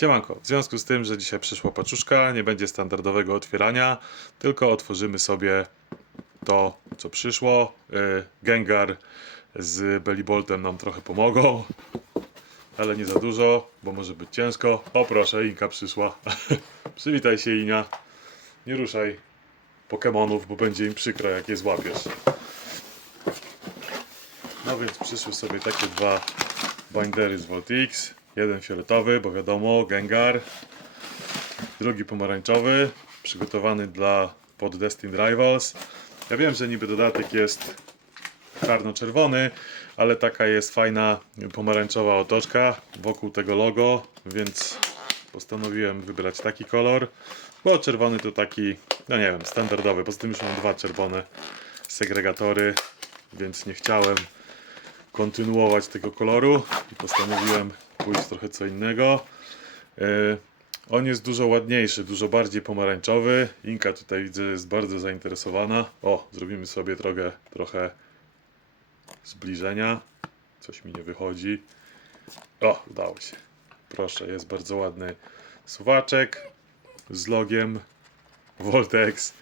Siemanko, w związku z tym, że dzisiaj przyszła paczuszka, nie będzie standardowego otwierania, tylko otworzymy sobie to, co przyszło. Yy, Gengar z Belliboltem nam trochę pomogą, ale nie za dużo, bo może być ciężko. O proszę, Inka przyszła. Przywitaj się Inia. Nie ruszaj Pokemonów, bo będzie im przykro, jak je złapiesz. No więc przyszły sobie takie dwa bindery z Voltix. Jeden fioletowy, bo wiadomo, Gengar. Drugi pomarańczowy, przygotowany dla pod Destined Rivals. Ja wiem, że niby dodatek jest czarno-czerwony, ale taka jest fajna pomarańczowa otoczka wokół tego logo, więc postanowiłem wybrać taki kolor, bo czerwony to taki, no nie wiem, standardowy. Poza tym już mam dwa czerwone segregatory, więc nie chciałem kontynuować tego koloru i postanowiłem pójść trochę co innego. Yy, on jest dużo ładniejszy, dużo bardziej pomarańczowy. Inka tutaj widzę jest bardzo zainteresowana. O, zrobimy sobie trochę, trochę zbliżenia. Coś mi nie wychodzi. O, udało się. Proszę, jest bardzo ładny suwaczek z logiem Voltex.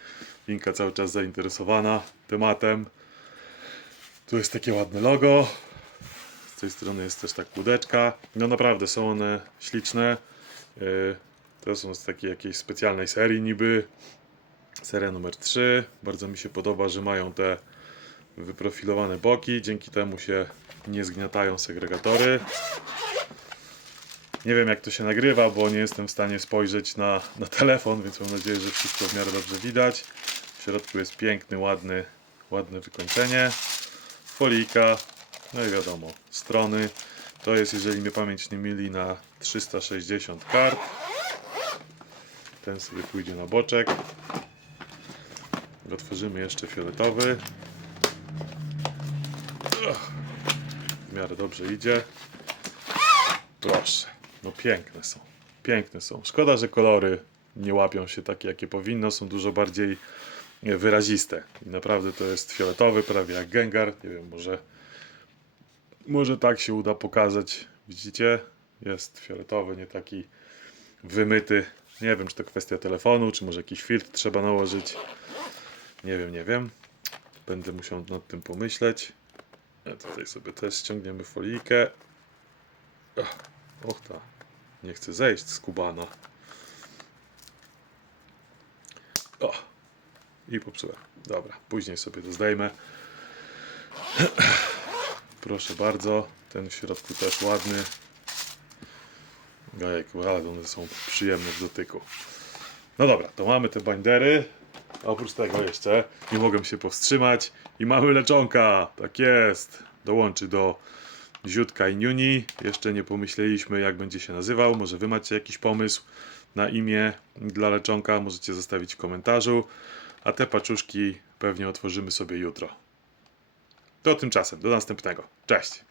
Inka cały czas zainteresowana tematem. Tu jest takie ładne logo. Z tej strony jest też tak łódeczka. No naprawdę są one śliczne. Yy, To są z takiej jakiejś specjalnej serii niby. Seria numer 3. Bardzo mi się podoba, że mają te wyprofilowane boki. Dzięki temu się nie zgniatają segregatory. Nie wiem jak to się nagrywa, bo nie jestem w stanie spojrzeć na, na telefon, więc mam nadzieję, że wszystko w miarę dobrze widać. W środku jest piękny, ładny, ładne wykończenie. Folika, no i wiadomo, strony. To jest, jeżeli mnie pamięć nie myli, na 360 kart. Ten sobie pójdzie na boczek. Otworzymy jeszcze fioletowy. W miarę dobrze idzie. Proszę. No piękne są. Piękne są. Szkoda, że kolory nie łapią się takie, jakie powinno. Są dużo bardziej wyraziste. I naprawdę to jest fioletowy, prawie jak Gengar. Nie wiem, może może tak się uda pokazać. Widzicie? Jest fioletowy, nie taki wymyty. Nie wiem, czy to kwestia telefonu, czy może jakiś filtr trzeba nałożyć. Nie wiem, nie wiem. Będę musiał nad tym pomyśleć. A tutaj sobie też ściągniemy folijkę. Och ta. Nie chcę zejść z kubana. O. I popsułem. Dobra, później sobie to zdejmę. Proszę bardzo. Ten w środku też ładny. Gajek, ale one są przyjemne w dotyku. No dobra, to mamy te bandery. Oprócz tego jeszcze nie mogłem się powstrzymać. I mamy leczonka. Tak jest. Dołączy do Ziutka i Niuni. Jeszcze nie pomyśleliśmy, jak będzie się nazywał. Może wy macie jakiś pomysł na imię dla leczonka. Możecie zostawić w komentarzu. A te paczuszki pewnie otworzymy sobie jutro. To tymczasem, do następnego. Cześć!